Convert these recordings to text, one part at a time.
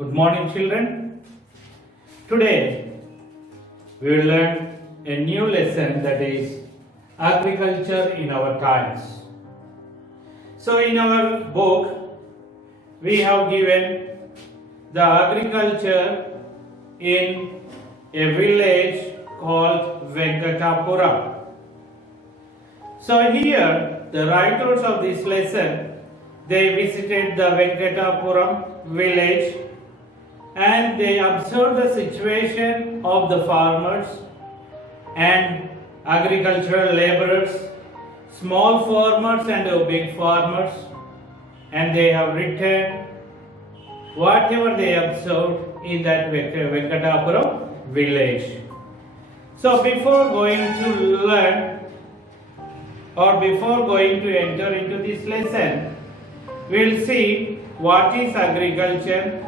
Good morning, children. Today we will learn a new lesson, that is agriculture in our times. So, in our book, we have given the agriculture in a village called Venkatapura. So, here the writers of this lesson, they visited the Venkatapuram village and they observed the situation of the farmers and agricultural laborers, small farmers and big farmers, and they have written whatever they observed in that Venkatapuram village. So before going to learn or before going to enter into this lesson, we will see what is agriculture,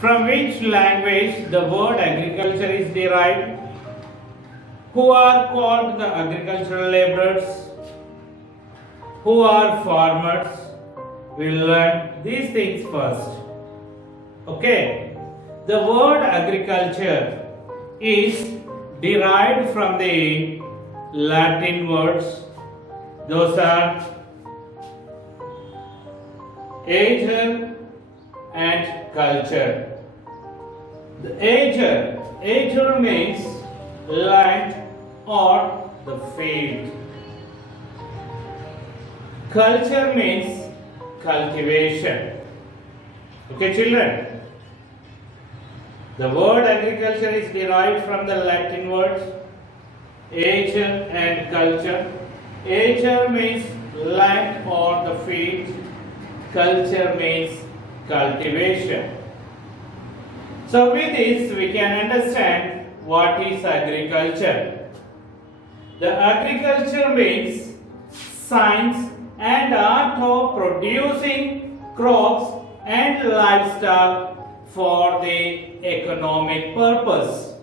from which language the word agriculture is derived, who are called the agricultural laborers, who are farmers. We will learn these things first. Okay, the word agriculture is derived from the Latin words. Those are ager and culture. The ager means land or the field. Culture means cultivation. Okay, children? The word agriculture is derived from the Latin words ager and culture. Ager means land or the field. Culture means cultivation. So with this we can understand what is agriculture. The agriculture means science and art of producing crops and livestock for the economic purpose.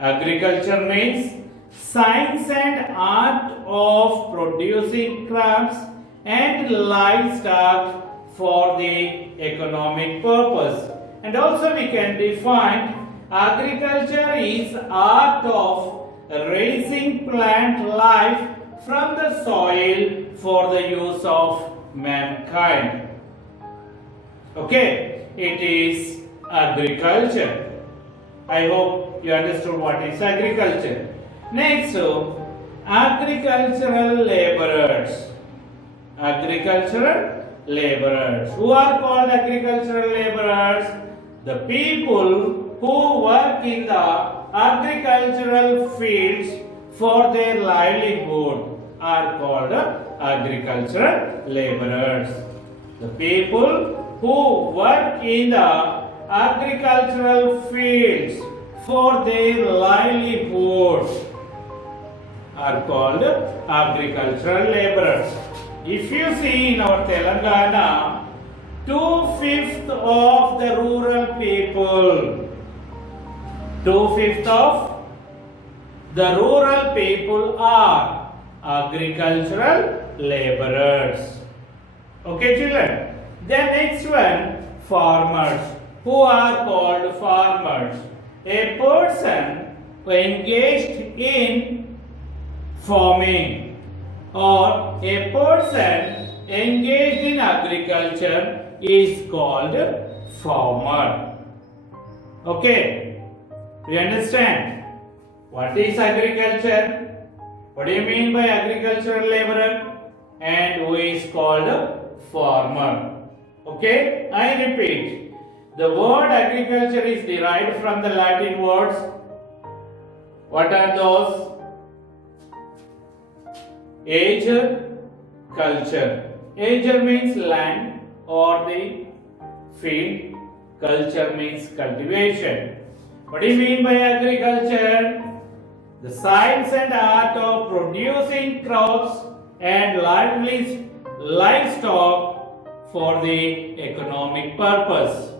Agriculture means science and art of producing crops and livestock for the economic purpose. And also we can define agriculture is art of raising plant life from the soil for the use of mankind. Okay, it is agriculture. I hope you understood what is agriculture. Next, agricultural laborers. Agricultural laborers. Who are called agricultural laborers? The people who work in the agricultural fields for their livelihood are called agricultural laborers. The people who work in the agricultural fields for their livelihood are called agricultural laborers. If you see in our Telangana, 2/5 of the rural people, 2/5 of the rural people are agricultural laborers. Okay, children? Then next one, farmers. Who are called farmers? A person who engaged in farming or a person engaged in agriculture is called farmer. Okay, we understand what is agriculture, what do you mean by agricultural laborer, and who is called farmer. Okay, I repeat, the word agriculture is derived from the Latin words. What are those? Ager, culture. Ager means land or the field. Culture means cultivation. What do you mean by agriculture? The science and art of producing crops and livestock for the economic purpose.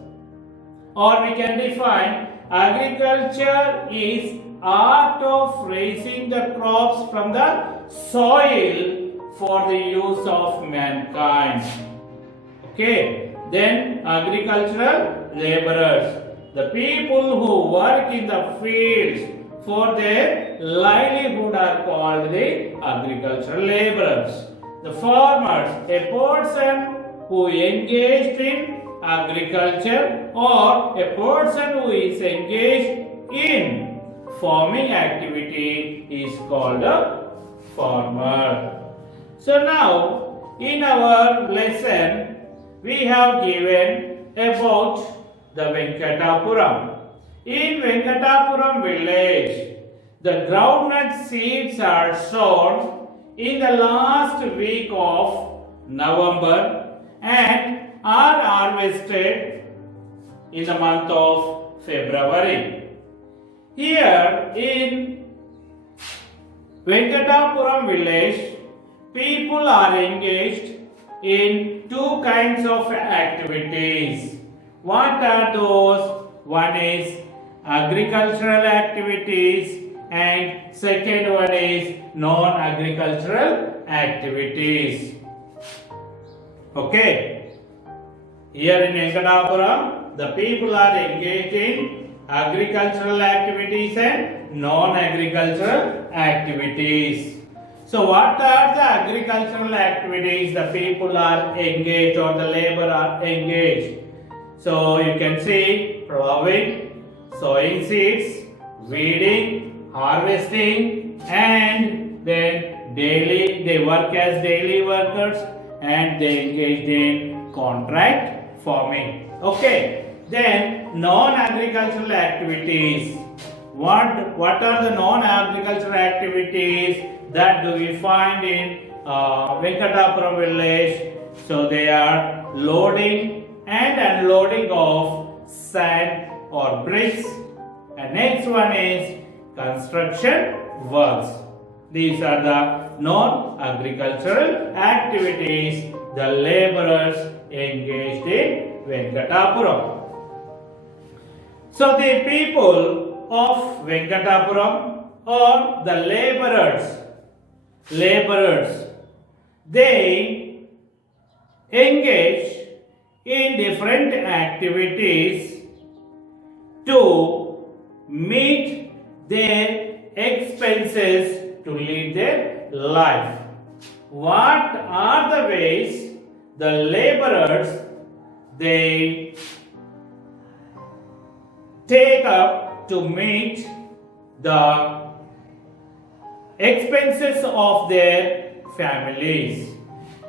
Or we can define agriculture is art of raising the crops from the soil for the use of mankind. Okay, Then agricultural laborers. The people who work in the fields for their livelihood are called the agricultural laborers. The farmers, a person who engaged in agriculture or a person who is engaged in farming activity is called a farmer. So now in our lesson we have given about the Venkatapuram. In Venkatapuram village, the groundnut seeds are sown in the last week of November and are harvested in the month of February. Here in Venkatapuram village, people are engaged in two kinds of activities. What are those? One is agricultural activities and second one is non-agricultural activities. Okay. Here in Venkatapuram, the people are engaged in agricultural activities and non-agricultural activities. So what are the agricultural activities the people are engaged or the labor are engaged? So you can see plowing, sowing seeds, weeding, harvesting, and then they work as daily workers and they engaged in contract farming. Okay. Then non-agricultural activities. What are the non-agricultural activities that do we find in Venkatapuram village? So they are loading and unloading of sand or bricks, and next one is construction works. These are the non-agricultural activities the laborers engaged in Venkatapuram. So the people of Venkatapuram or the laborers, they engage in different activities to meet their expenses to lead their life. What are the ways the laborers they take up to meet the expenses of their families?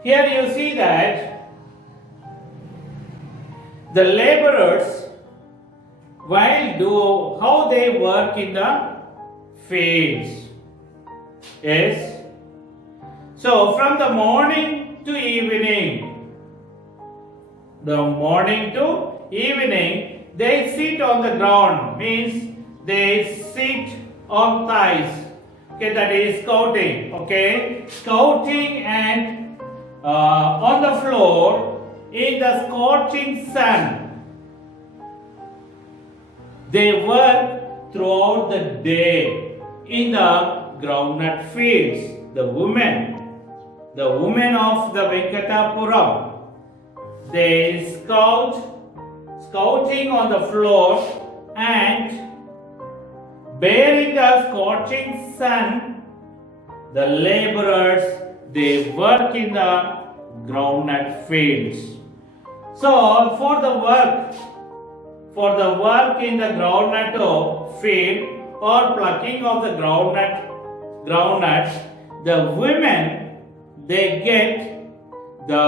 Here you see that the laborers, how they work in the fields. Yes. So from the morning to evening, they sit on the ground, means they sit on thighs. Okay, that is scouting. Okay, scouting and on the floor in the scorching sun. They work throughout the day in the groundnut fields. The women of the Venkatapuram, they scouting on the floor and bearing the scorching sun. The laborers, they work in the groundnut fields. So for the work in the groundnut field or plucking of the groundnuts, the women, they get the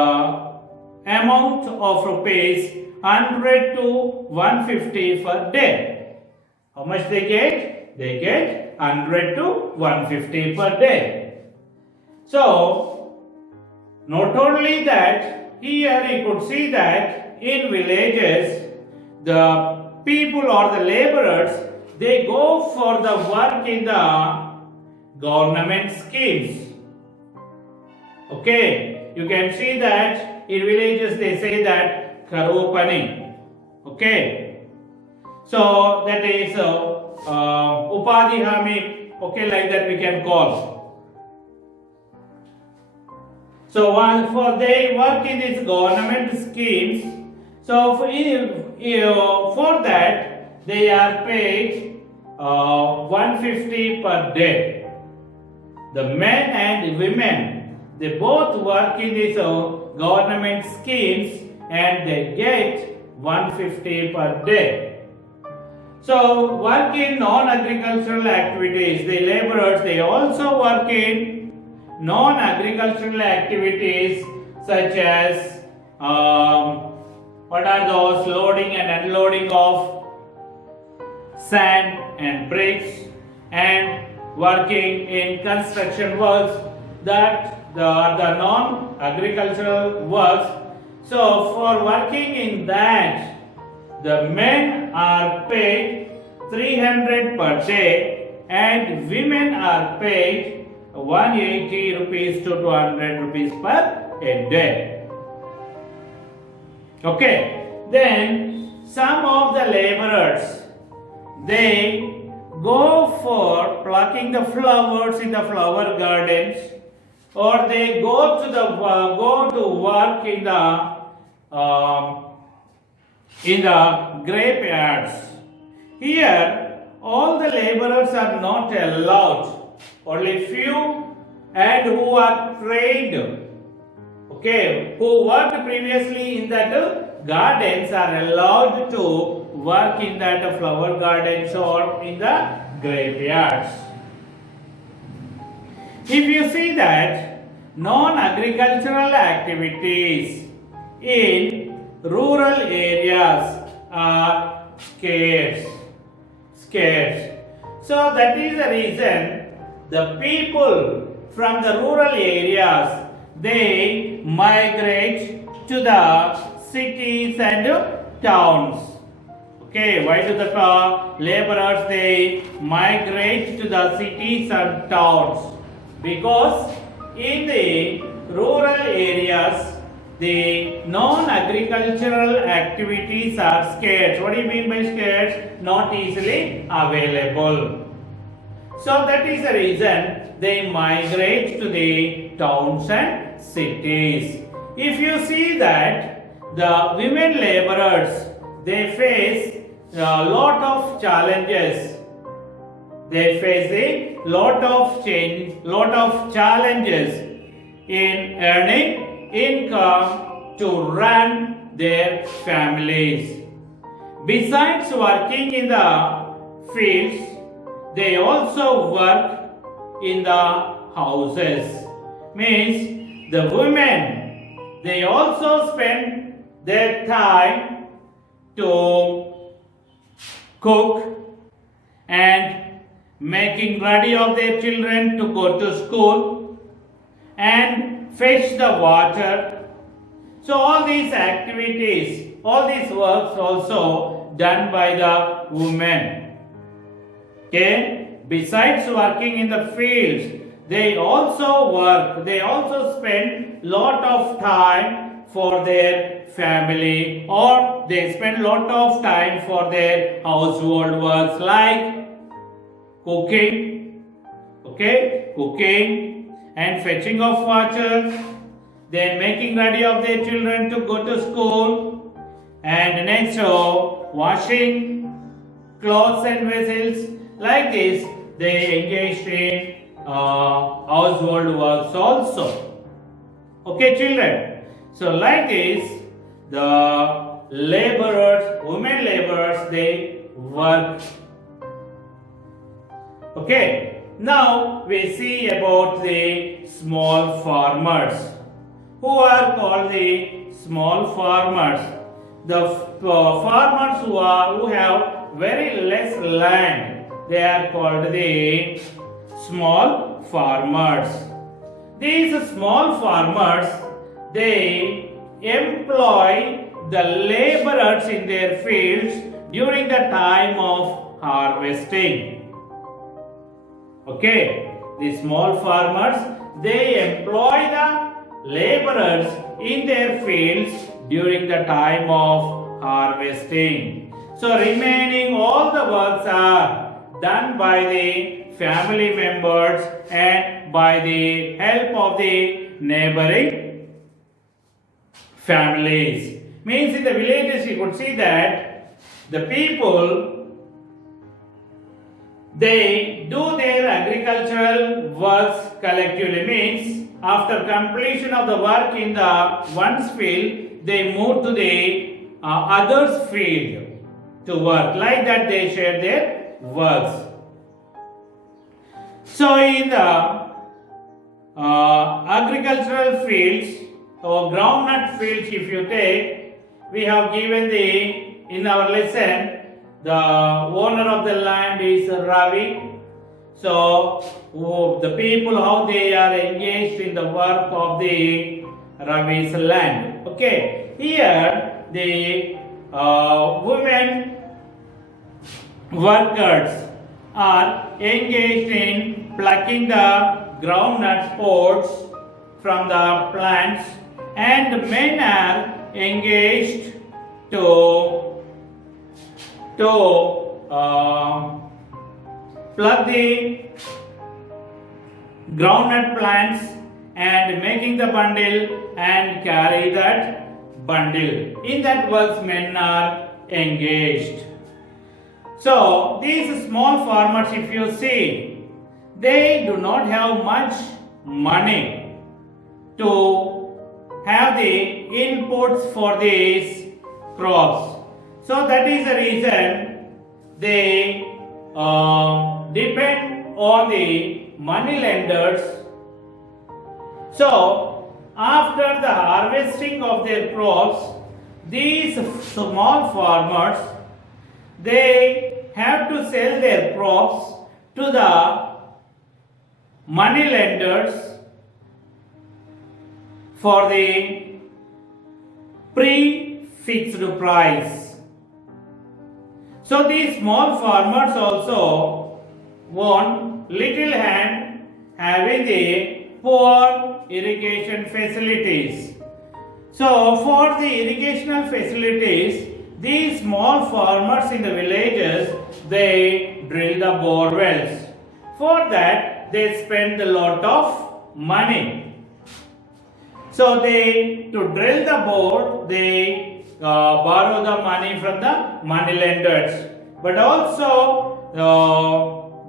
amount of rupees 100 to 150 per day. How much they get? They get 100 to 150 per day. So not only that, here you could see that in villages, the people or the laborers, they go for the work in the government schemes. Okay, you can see that in villages they say that Karupani. Okay, so that is Upadhi Hami. Okay, like that we can call. So while for they work in these government schemes, So for that they are paid 150 per day. The men and women, they both work in these government schemes and they get 150 per day. So work in non-agricultural activities. The laborers, they also work in non-agricultural activities such as what are those? Loading and unloading of sand and bricks, and working in construction works, that are the non-agricultural works. So for working in that, the men are paid 300 per day and women are paid 180 rupees to 200 rupees per a day. Okay, then some of the laborers, they go for plucking the flowers in the flower gardens, or they go to work in the graveyards. Here, all the laborers are not allowed. Only few and who are trained, okay, who worked previously in that gardens are allowed to work in that flower gardens or in the graveyards. If you see that non-agricultural activities in rural areas are scarce. So that is the reason the people from the rural areas, they migrate to the cities and towns. Okay, why do the laborers they migrate to the cities and towns? Because in the rural areas, the non-agricultural activities are scarce. What do you mean by scarce? Not easily available. So that is the reason they migrate to the towns and cities. If you see that the women laborers, they face a lot of challenges. They face a lot of challenges in earning income to run their families. Besides working in the fields, they also work in the houses. Means the women, they also spend their time to cook and making ready of their children to go to school and fetch the water. So all these activities, all these works also done by the women. Okay, besides working in the fields, they also work, they also spend lot of time for their family, or they spend lot of time for their household works like cooking, okay, cooking and fetching of water, then making ready of their children to go to school, and next washing clothes and vessels. Like this, they engaged in household works also. Okay, children. So like this, the laborers, women laborers, they work. Okay. Now we see about the small farmers. Who are called the small farmers? The farmers who have very less land, they are called the small farmers. These small farmers, they employ the laborers in their fields during the time of harvesting. Okay, the small farmers, they employ the laborers in their fields during the time of harvesting. So remaining all the works are done by the family members and by the help of the neighboring families. Means in the villages you could see that the people, they do their agricultural works collectively. Means after completion of the work in the one's field, they move to the other's field to work. Like that they share their works. So in the agricultural fields or groundnut fields, if you take, we have given in our lesson, the owner of the land is Ravi. So the people, how they are engaged in the work of the Ravi's land. Okay, here the women workers are engaged in plucking the groundnut spores from the plants, and the men are engaged to pluck the groundnut plants and making the bundle and carry that bundle. In that works men are engaged. So these small farmers, if you see, they do not have much money to have the inputs for these crops. So that is the reason they depend on the money lenders. So after the harvesting of their crops, these small farmers, they have to sell their crops to the money lenders for the pre-fixed price. So these small farmers also want little hand having the poor irrigation facilities. So for the irrigational facilities, these small farmers in the villages, they drill the bore wells. For that, they spend a lot of money. So to drill the bore, they borrow the money from the money lenders. But also,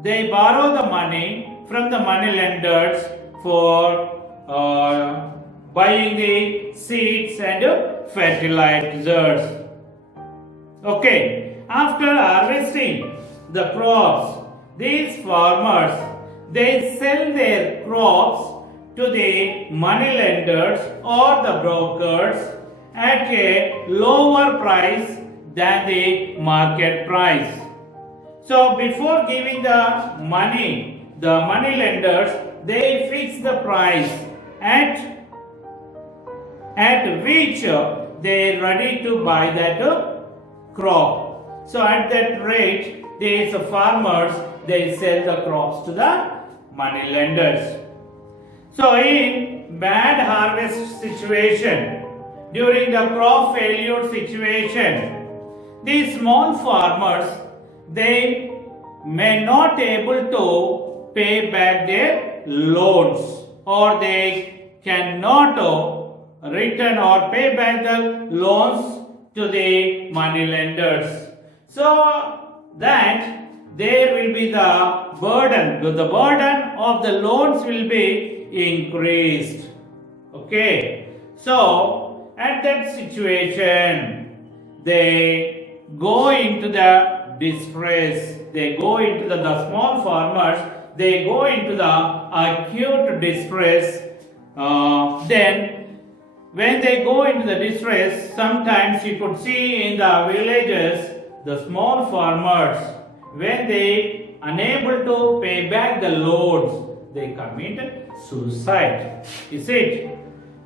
they borrow the money from the money lenders for buying the seeds and fertilizers. Okay, after harvesting the crops, these farmers, they sell their crops to the money lenders or the brokers at a lower price than the market price. So before giving the money lenders, they fix the price at which they are ready to buy that crop. So at that rate, these farmers, they sell the crops to the money lenders. So in bad harvest situation, during the crop failure situation, these small farmers, they may not able to pay back their loans, or they cannot return or pay back the loans to the money lenders. So that there will be the burden of the loans will be increased. Okay, so at that situation, they go into the distress. They go into the small farmers, they go into the acute distress. Then when they go into the distress, sometimes you could see in the villages, the small farmers, when they unable to pay back the loans, they commit suicide. Is it?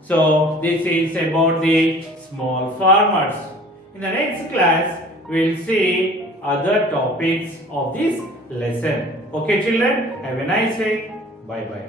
So this is about the small farmers. In the next class, we will see other topics of this lesson. Okay children, have a nice day. Bye bye.